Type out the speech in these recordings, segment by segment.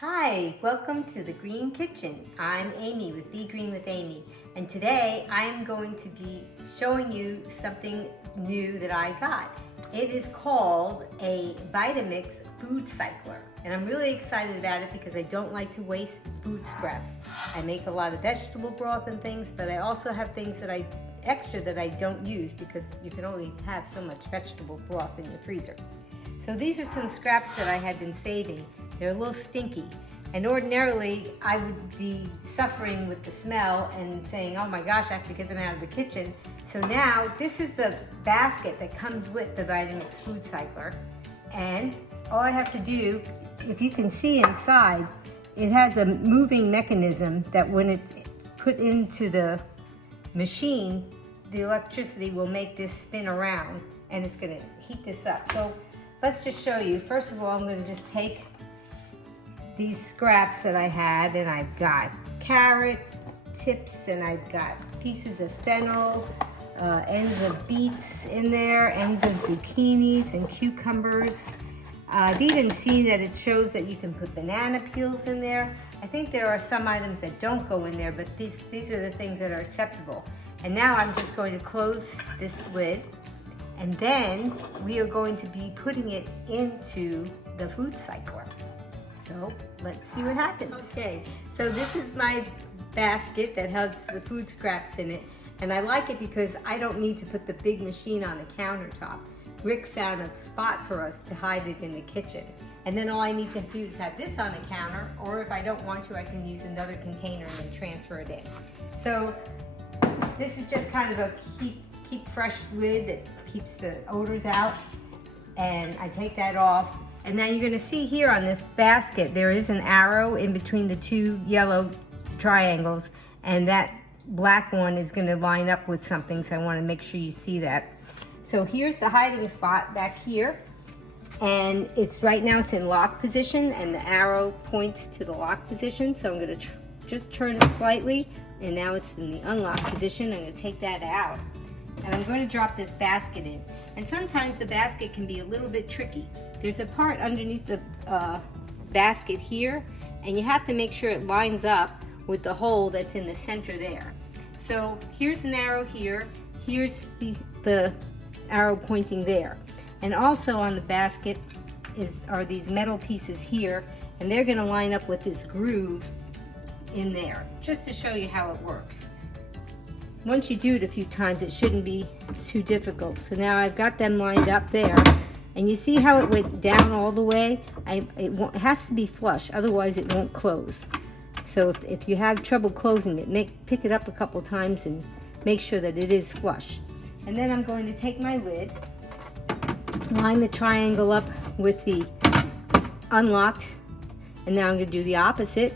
Hi, welcome to the Green Kitchen. I'm Amy with Be Green with Amy, and today I'm going to be showing you something new that I got. It is called a Vitamix FoodCycler, and I'm really excited about it because I don't like to waste food scraps. I make a lot of vegetable broth and things, but I also have things that extra that I don't use because you can only have so much vegetable broth in your freezer. So these are some scraps that I had been saving. They're a little stinky, and ordinarily I would be suffering with the smell and saying, oh my gosh, I have to get them out of the kitchen. So now this is the basket that comes with the Vitamix FoodCycler, and all I have to do, if you can see inside, it has a moving mechanism that when it's put into the machine, the electricity will make this spin around and it's going to heat this up. So let's just show you. First of all, I'm going to just take these scraps that I had, and I've got carrot tips, and I've got pieces of fennel, ends of beets in there, ends of zucchinis and cucumbers. I've even seen that it shows that you can put banana peels in there. I think there are some items that don't go in there, but these are the things that are acceptable. And now I'm just going to close this lid, and then we are going to be putting it into the FoodCycler. So let's see what happens. Okay, so this is my basket that has the food scraps in it, and I like it because I don't need to put the big machine on the countertop. Rick found a spot for us to hide it in the kitchen, and then all I need to do is have this on the counter, or if I don't want to, I can use another container and then transfer it in. So this is just kind of a keep fresh lid that keeps the odors out, and I take that off. And then you're going to see here on this basket, there is an arrow in between the two yellow triangles, and that black one is going to line up with something, so I want to make sure you see that. So here's the hiding spot back here, and it's right now it's in lock position, and the arrow points to the lock position, so I'm going to just turn it slightly, and now it's in the unlock position. I'm going to take that out, and I'm going to drop this basket in. And sometimes the basket can be a little bit tricky. There's a part underneath the basket here, and you have to make sure it lines up with the hole that's in the center there. So here's an arrow here, here's the arrow pointing there. And also on the basket are these metal pieces here, and they're gonna line up with this groove in there, just to show you how it works. Once you do it a few times, it shouldn't be too difficult. So now I've got them lined up there, and you see how it went down all the way? It has to be flush, otherwise it won't close. So if you have trouble closing it, pick it up a couple times and make sure that it is flush. And then I'm going to take my lid, line the triangle up with the unlocked, and now I'm going to do the opposite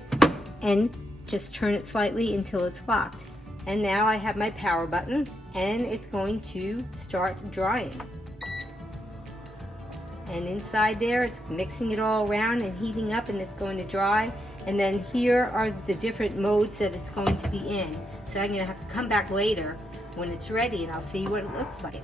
and just turn it slightly until it's locked. And now I have my power button, and it's going to start drying. And inside there, it's mixing it all around and heating up, and it's going to dry. And then here are the different modes that it's going to be in. So I'm gonna have to come back later when it's ready, and I'll see what it looks like.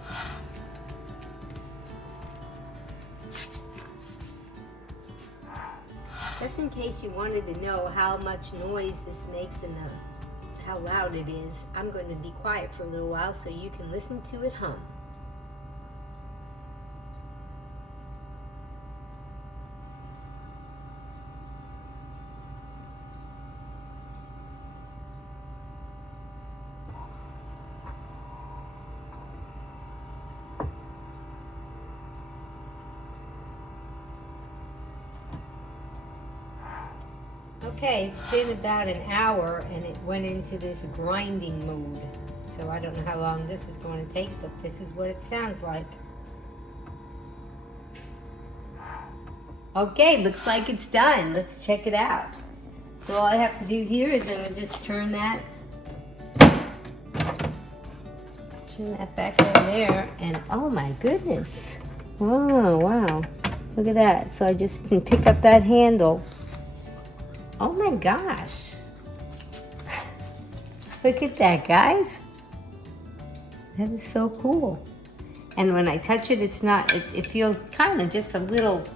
Just in case you wanted to know how much noise this makes and how loud it is, I'm going to be quiet for a little while so you can listen to it hum. Okay, it's been about an hour and it went into this grinding mode. So I don't know how long this is going to take, but this is what it sounds like. Okay, looks like it's done. Let's check it out. So all I have to do here is I'm going to just turn that back in there, and oh my goodness. Oh, wow. Look at that. So I just can pick up that handle. Oh my gosh. Look at that, guys. That is so cool. And when I touch it, it's not, it feels kind of just a little,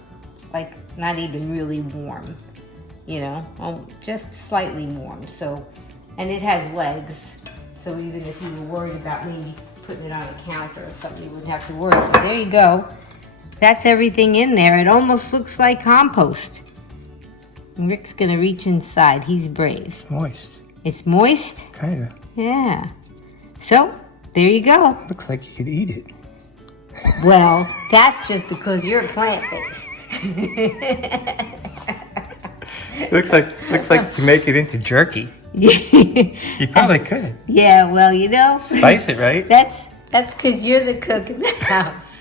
like not even really warm. you know, just slightly warm. So, and it has legs, so even if you were worried about maybe putting it on a counter or something, you wouldn't have to worry. But there you go. That's everything in there. It almost looks like compost. And Rick's gonna reach inside. He's brave. Moist. It's moist? Kinda. Yeah. So, there you go. Looks like you could eat it. Well, that's just because you're plant-based. looks like you make it into jerky. You probably could. Yeah, well, you know. Spice it, right? That's because you're the cook in the house.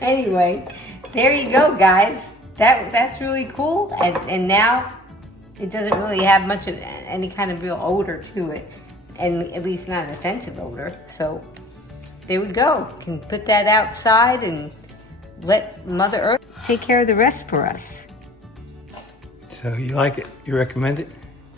Anyway, there you go, guys. That's really cool. And now it doesn't really have much of any kind of real odor to it. And at least not an offensive odor. So there we go. Can put that outside and let Mother Earth take care of the rest for us. So you like it? You recommend it?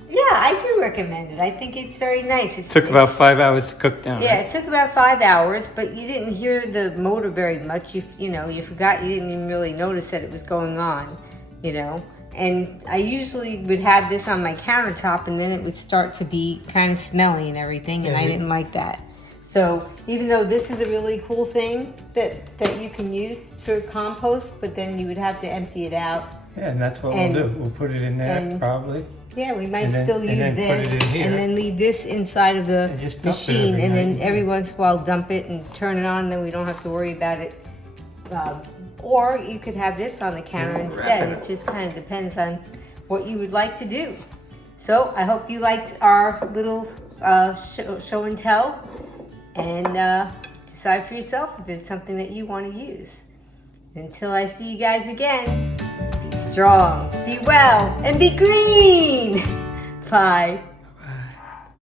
Yeah, I do recommend it. I think it's very nice. It took about 5 hours to cook down. Yeah, right? It took about 5 hours, but you didn't hear the motor very much. You know, you forgot. You didn't even really notice that it was going on. You know, and I usually would have this on my countertop, and then it would start to be kind of smelly and everything, and I didn't like that. So even though this is a really cool thing that you can use for compost, but then you would have to empty it out. Yeah, and that's what we'll do. We'll put it in there probably. Yeah, we might still use put this it in here. and then leave this inside of the just dump it machine, every and then night. every once in a while dump it and turn it on, and then we don't have to worry about it. Or you could have this on the counter instead. It just kind of depends on what you would like to do. So I hope you liked our little show and tell, and decide for yourself if it's something that you want to use. Until I see you guys again, be strong, be well, and be green. Bye.